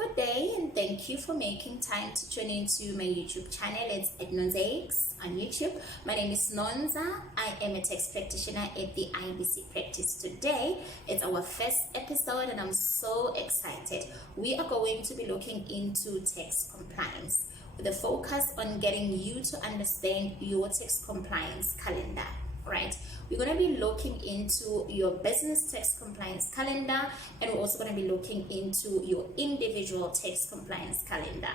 Good day, and thank you for making time to tune into my YouTube channel. It's Nonza on YouTube. My name is Nonza. I am a tax practitioner at the IBC Practice. Today it's our first episode and I'm so excited. We are going to be looking into tax compliance with a focus on getting you to understand your tax compliance calendar. Right, we're going to be looking into your business tax compliance calendar, and we're also going to be looking into your individual tax compliance calendar.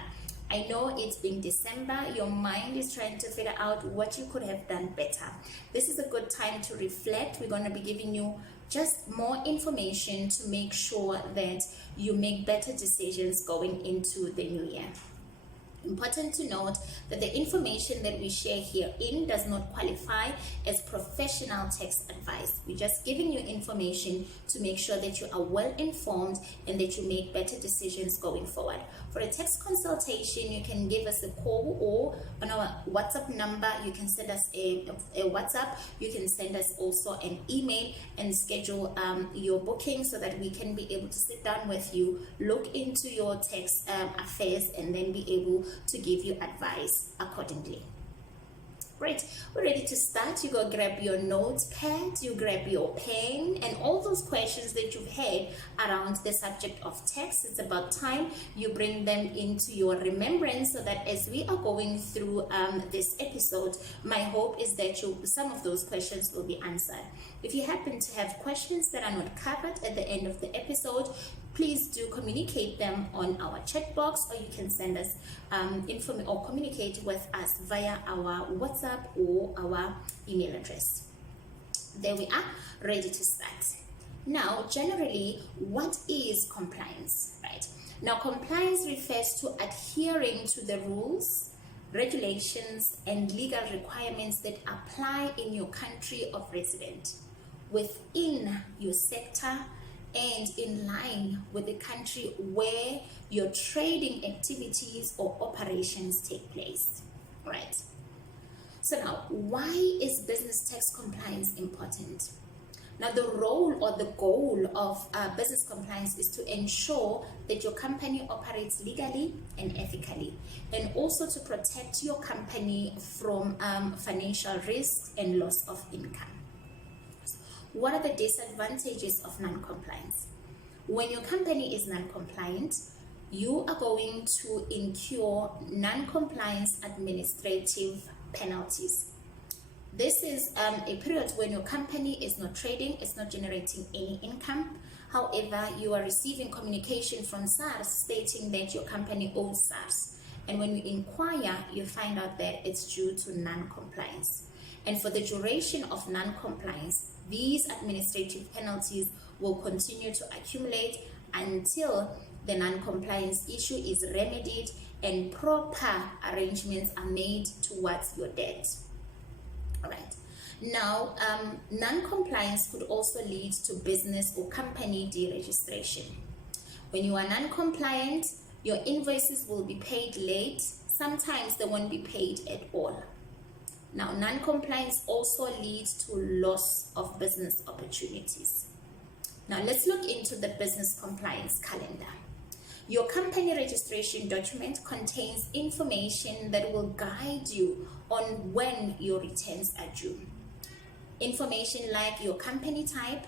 I know it's been December, your mind is trying to figure out what you could have done better. This is a good time to reflect. We're going to be giving you just more information to make sure that you make better decisions going into the new year. Important to note that the information that we share herein does not qualify as professional tax advice. We're just giving you information to make sure that you are well informed and that you make better decisions going forward. For a tax consultation, you can give us a call, or on our WhatsApp number, you can send us a WhatsApp. You can send us also an email and schedule your booking so that we can be able to sit down with you, look into your tax affairs, and then be able to give you advice accordingly. Great, we're ready to start. You go grab your notepad, you grab your pen, and all those questions that you've had around the subject of tax, it's about time you bring them into your remembrance so that as we are going through this episode, my hope is that some of those questions will be answered. If you happen to have questions that are not covered at the end of the episode, please do communicate them on our chat box, or you can send us information or communicate with us via our WhatsApp or our email address. There we are, ready to start. Now, generally, what is compliance, right? Now, compliance refers to adhering to the rules, regulations, and legal requirements that apply in your country of residence, within your sector, and in line with the country where your trading activities or operations take place, right? So now, why is business tax compliance important? Now, the role or the goal of business compliance is to ensure that your company operates legally and ethically, and also to protect your company from financial risks and loss of income. What are the disadvantages of non-compliance? When your company is non-compliant, you are going to incur non-compliance administrative penalties. This is a period when your company is not trading, it's not generating any income. However, you are receiving communication from SARS stating that your company owes SARS. And when you inquire, you find out that it's due to non-compliance. And for the duration of non-compliance, these administrative penalties will continue to accumulate until the non-compliance issue is remedied and proper arrangements are made towards your debt. All right. Now, non-compliance could also lead to business or company deregistration. When you are non-compliant, your invoices will be paid late. Sometimes they won't be paid at all. Now, non-compliance also leads to loss of business opportunities. Now, let's look into the business compliance calendar. Your company registration document contains information that will guide you on when your returns are due. Information like your company type,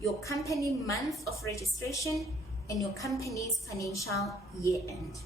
your company month of registration, and your company's financial year end.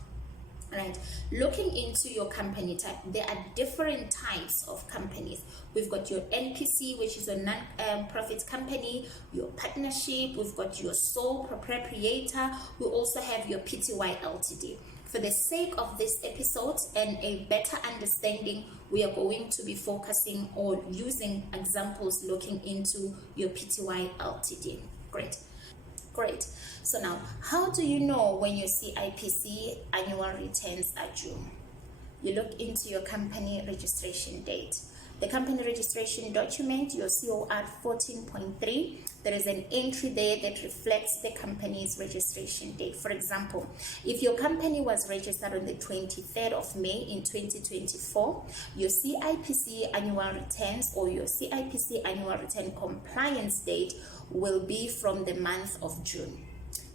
Right, looking into your company type, there are different types of companies. We've got your NPC, which is a non-profit company, your partnership, we've got your sole proprietor, we also have your PTY Ltd. For the sake of this episode and a better understanding, we are going to be focusing or using examples looking into your PTY Ltd. Great. So now, how do you know when your CIPC annual returns are due? You look into your company registration date. The company registration document, your COR 14.3, there is an entry there that reflects the company's registration date. For example, if your company was registered on the 23rd of May in 2024, your CIPC annual returns or your CIPC annual return compliance date will be from the month of June.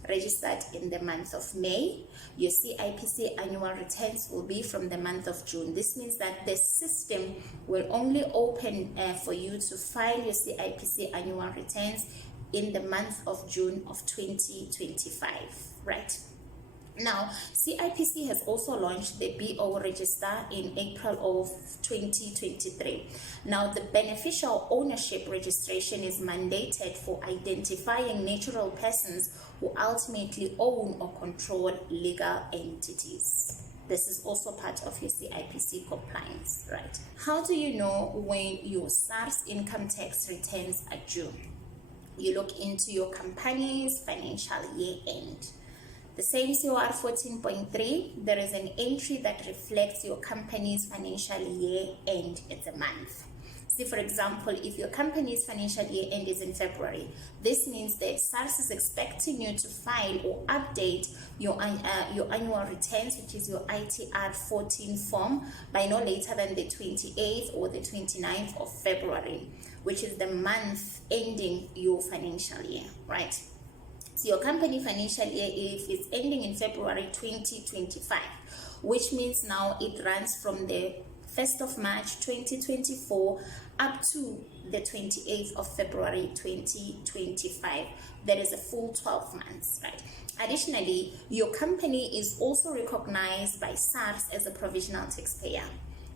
registered in the month of May. Your CIPC annual returns will be from the month of June. This means that the system will only open for you to file your CIPC annual returns in the month of June of 2025, right? Now, CIPC has also launched the BO register in April of 2023. Now, the beneficial ownership registration is mandated for identifying natural persons who ultimately own or control legal entities. This is also part of your CIPC compliance, right? How do you know when your SARS income tax returns are due? You look into your company's financial year end. The same COR 14.3, there is an entry that reflects your company's financial year end at the month. See, for example, if your company's financial year end is in February, this means that SARS is expecting you to file or update your annual returns, which is your ITR 14 form, by no later than the 28th or the 29th of February, which is the month ending your financial year, right? So your company financial year is ending in February 2025, which means now it runs from the 1st of March 2024 up to the 28th of February 2025. That is a full 12 months, right? Additionally, your company is also recognized by SARS as a provisional taxpayer.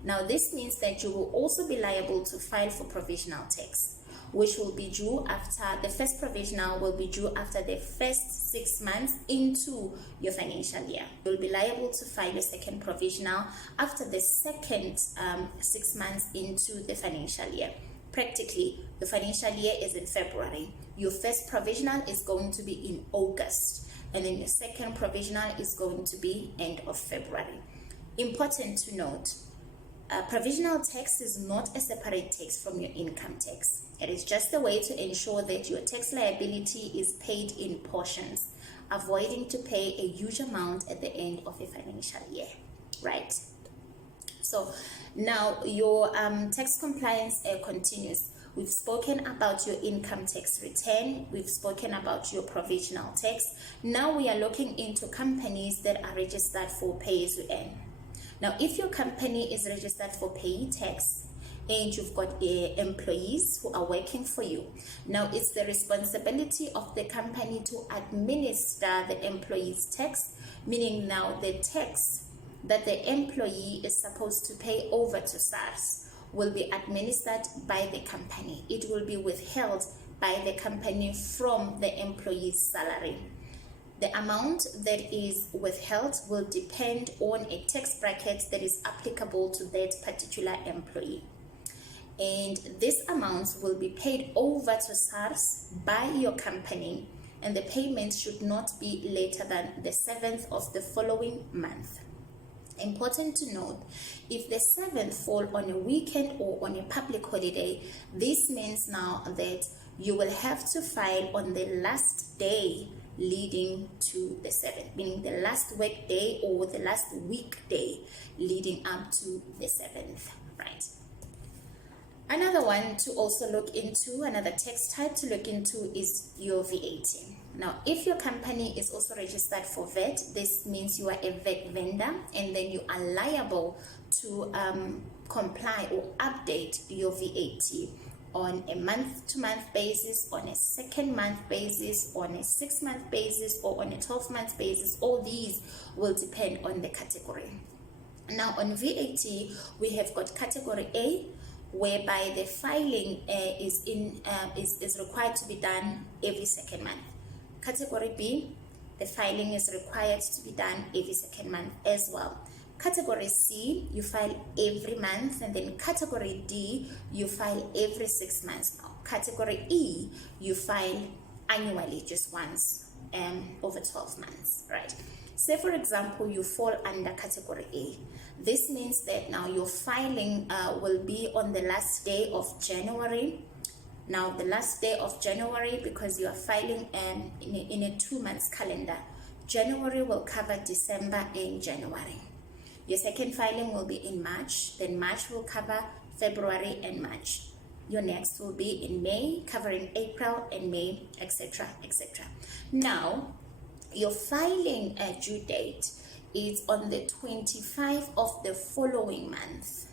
Now, this means that you will also be liable to file for provisional tax, which will be due after the first provisional will be due after the first 6 months into your financial year. You'll be liable to file your second provisional after the second 6 months into the financial year. Practically, the financial year is in February. Your first provisional is going to be in August, and then your second provisional is going to be end of February. Important to note, provisional tax is not a separate tax from your income tax. It is just a way to ensure that your tax liability is paid in portions, avoiding to pay a huge amount at the end of a financial year, right? So now your tax compliance continues. We've spoken about your income tax return. We've spoken about your provisional tax. Now we are looking into companies that are registered for pay-as-you-earn. Now, if your company is registered for payee tax and you've got employees who are working for you, now it's the responsibility of the company to administer the employee's tax, meaning now the tax that the employee is supposed to pay over to SARS will be administered by the company. It will be withheld by the company from the employee's salary. The amount that is withheld will depend on a tax bracket that is applicable to that particular employee. And these amounts will be paid over to SARS by your company, and the payment should not be later than the 7th of the following month. Important to note, if the 7th fall on a weekend or on a public holiday, this means now that you will have to file on the last day leading to the 7th, meaning the last work day or the last weekday leading up to the 7th, right? Another one to also look into, another tax type to look into is your VAT. Now, if your company is also registered for VAT, this means you are a VAT vendor, and then you are liable to comply or update your VAT on a month-to-month basis, on a second-month basis, on a 6-month basis, or on a 12-month basis. All these will depend on the category. Now, on VAT, we have got category A, whereby the filing is required to be done every second month. Category B, the filing is required to be done every second month as well. Category C, you file every month, and then category D, you file every 6 months. Now, category E, you file annually, just once, over 12 months, right? Say, for example, you fall under category A. This means that now your filing will be on the last day of January. Now, the last day of January, because you are filing in a 2 months calendar, January will cover December and January. Your second filing will be in March, then March will cover February and March. Your next will be in May, covering April and May, etc., etc. Now, Your filing due date is on the 25th of the following month.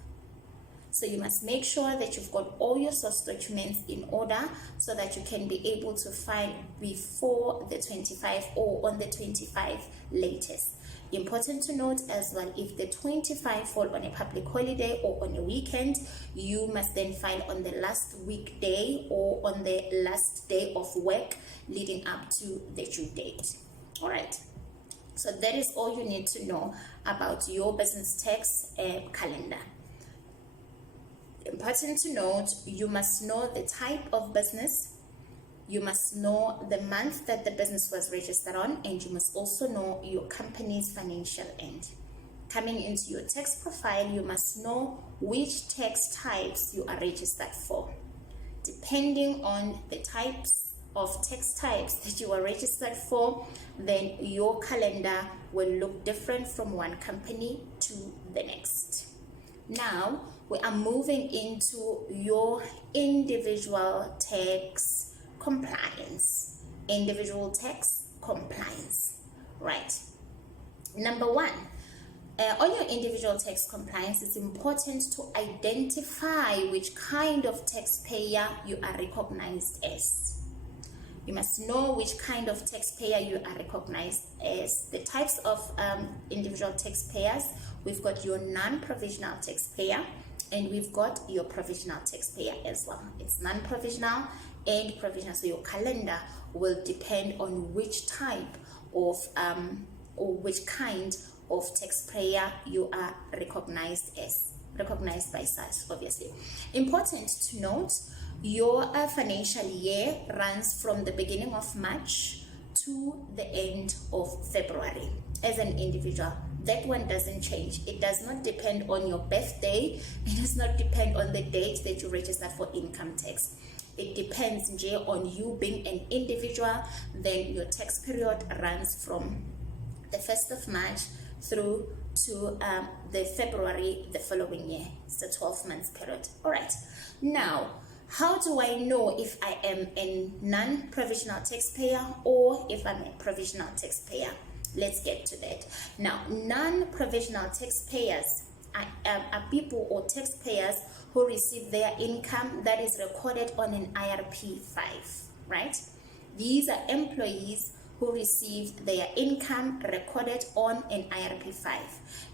So you must make sure that you've got all your source documents in order so that you can be able to file before the 25th or on the 25th latest. Important to note as well, if the 25th fall on a public holiday or on a weekend, you must then file on the last weekday or on the last day of work leading up to the due date. All right. So that is all you need to know about your business tax calendar. Important to note, you must know the type of business, you must know the month that the business was registered on, and you must also know your company's financial end. Coming into your tax profile, you must know which tax types you are registered for. Depending on the types of tax types that you are registered for, then your calendar will look different from one company to the next. Now, we are moving into your individual tax compliance. Individual tax compliance, right? Number one, on your individual tax compliance, it's important to identify which kind of taxpayer you are recognized as. You must know which kind of taxpayer you are recognized as. The types of individual taxpayers, we've got your non-provisional taxpayer, and we've got your provisional taxpayer as well. It's non-provisional and provisional, so your calendar will depend on which type of or which kind of taxpayer you are recognized by SARS, obviously. Important to note, your financial year runs from the beginning of March to the end of February. As an individual, that one doesn't change. It does not depend on your birthday. It does not depend on the date that you registered for income tax. It depends on you being an individual. Then your tax period runs from the 1st of March through to the February the following year. It's a 12-month period. All right. Now, how do I know if I am a non-provisional taxpayer or if I'm a provisional taxpayer? Let's get to that. Now, non-provisional taxpayers are people or taxpayers who receive their income that is recorded on an IRP-5, right? These are employees who receive their income recorded on an IRP-5.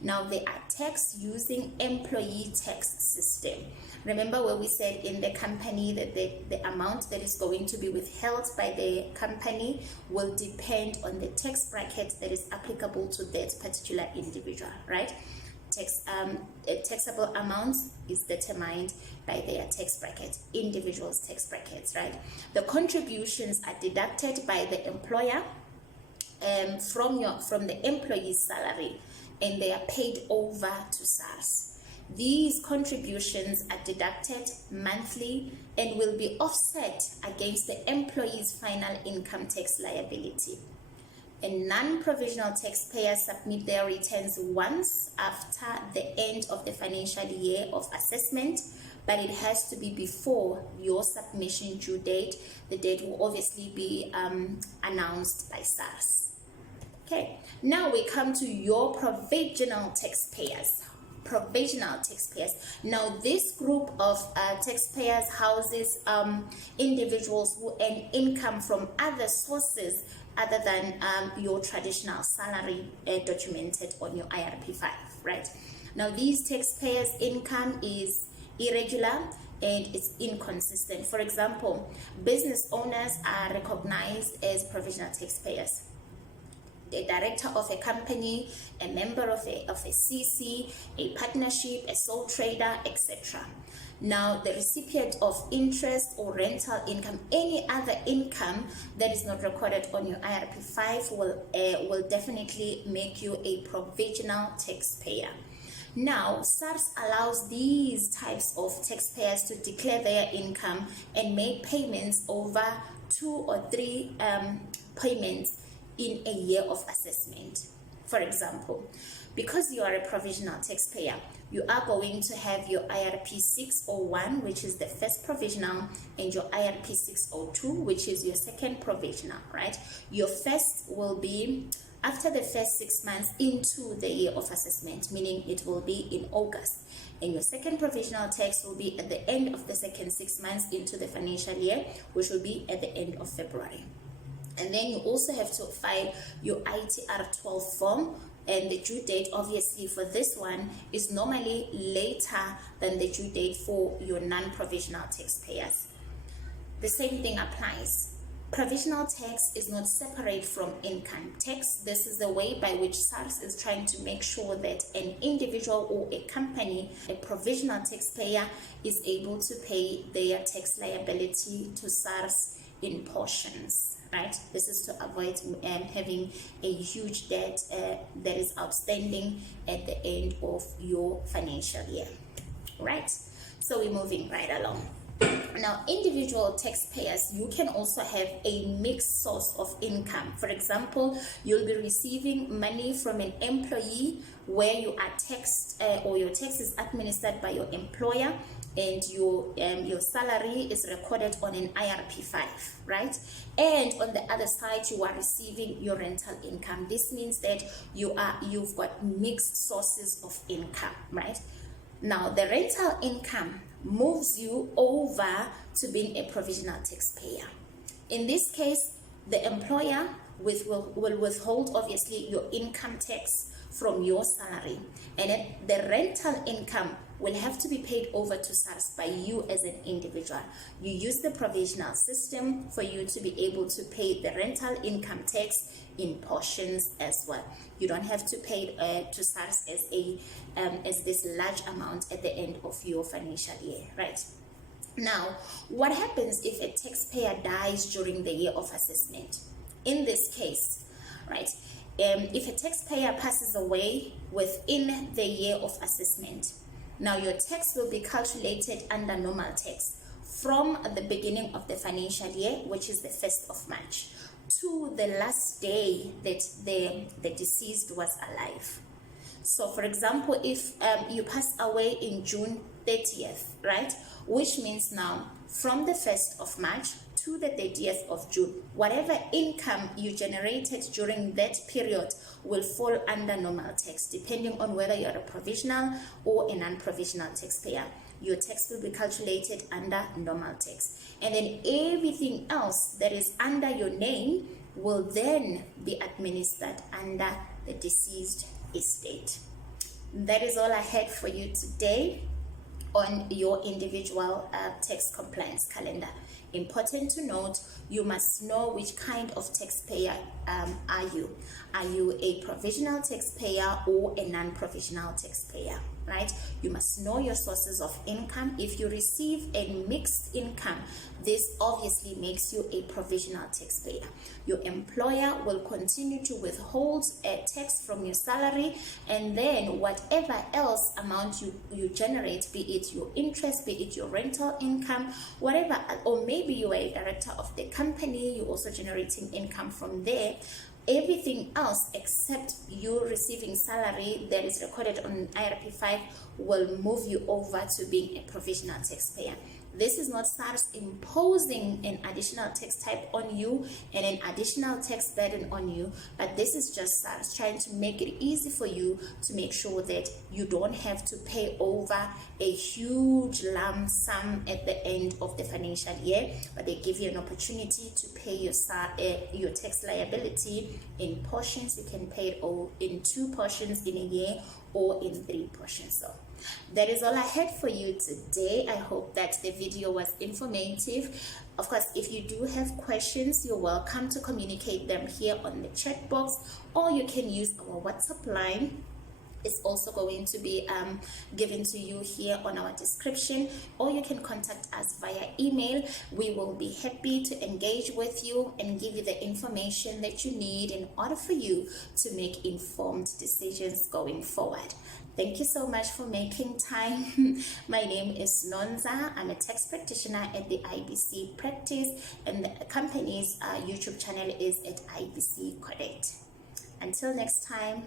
Now, they are taxed using employee tax system. Remember where we said in the company that the amount that is going to be withheld by the company will depend on the tax bracket that is applicable to that particular individual, right? Taxable amounts is determined by their tax bracket, individuals' tax brackets, right? The contributions are deducted by the employer from the employee's salary, and they are paid over to SARS. These contributions are deducted monthly and will be offset against the employee's final income tax liability. And non-provisional taxpayers submit their returns once after the end of the financial year of assessment, but it has to be before your submission due date. The date will obviously be announced by SARS. Okay, now we come to your provisional taxpayers. Now, this group of taxpayers houses individuals who earn income from other sources other than your traditional salary documented on your IRP-5, right? Now, these taxpayers' income is irregular and it's inconsistent. For example, business owners are recognized as provisional taxpayers. A director of a company, a member of a CC, a partnership, a sole trader, etc. Now, the recipient of interest or rental income, any other income that is not recorded on your IRP-5 will definitely make you a provisional taxpayer. Now, SARS allows these types of taxpayers to declare their income and make payments over 2 or 3 payments in a year of assessment. For example, because you are a provisional taxpayer, you are going to have your IRP 601, which is the first provisional, and your IRP 602, which is your second provisional, right? Your first will be after the first 6 months into the year of assessment, meaning it will be in August. And your second provisional tax will be at the end of the second 6 months into the financial year, which will be at the end of February. And then you also have to file your ITR 12 form, and the due date obviously for this one is normally later than the due date for your non-provisional taxpayers. The same thing applies. Provisional tax is not separate from income tax. This is the way by which SARS is trying to make sure that an individual or a company, a provisional taxpayer, is able to pay their tax liability to SARS in portions, right? This is to avoid having a huge debt that is outstanding at the end of your financial year, right? So we're moving right along. Now, individual taxpayers, you can also have a mixed source of income. For example, you'll be receiving money from an employee where you are taxed or your tax is administered by your employer, and your salary is recorded on an IRP 5, right? And on the other side, you are receiving your rental income. This means that you've got mixed sources of income, right? Now, the rental income moves you over to being a provisional taxpayer. In this case, the employer will withhold obviously your income tax from your salary, and then the rental income will have to be paid over to SARS by you as an individual. You use the provisional system for you to be able to pay the rental income tax in portions as well. You don't have to pay to SARS as this large amount at the end of your financial year, right? Now, what happens if a taxpayer dies during the year of assessment? In this case, right, if a taxpayer passes away within the year of assessment, now your tax will be calculated under normal tax from the beginning of the financial year, which is the 1st of March, to the last day that the deceased was alive. So for example, if you pass away in June 30th, right, which means now from the 1st of March to the 30th of June, whatever income you generated during that period will fall under normal tax, depending on whether you're a provisional or a non-provisional taxpayer. Your tax will be calculated under normal tax. And then everything else that is under your name will then be administered under the deceased estate. That is all I had for you today on your individual tax compliance calendar. Important to note, you must know which kind of taxpayer are you. Are you a provisional taxpayer or a non-provisional taxpayer, right? You must know your sources of income. If you receive a mixed income, this obviously makes you a provisional taxpayer. Your employer will continue to withhold a tax from your salary, and then whatever else amount you generate, be it your interest, be it your rental income, whatever, or maybe you are a director of the company, you're also generating income from there. Everything else except you receiving salary that is recorded on IRP 5 will move you over to being a provisional taxpayer. This is not SARS imposing an additional tax type on you and an additional tax burden on you, but this is just SARS trying to make it easy for you to make sure that you don't have to pay over a huge lump sum at the end of the financial year, but they give you an opportunity to pay your tax liability in portions. You can pay it all in 2 portions in a year or in 3 portions. So that is all I had for you today. I hope that the video was informative. Of course, if you do have questions, you're welcome to communicate them here on the chat box, or you can use our WhatsApp line. It's also going to be given to you here on our description, or you can contact us via email. We will be happy to engage with you and give you the information that you need in order for you to make informed decisions going forward. Thank you so much for making time. My name is Nonza. I'm a tax practitioner at the IBC Practice, and the company's YouTube channel is at IBC Connect. Until next time.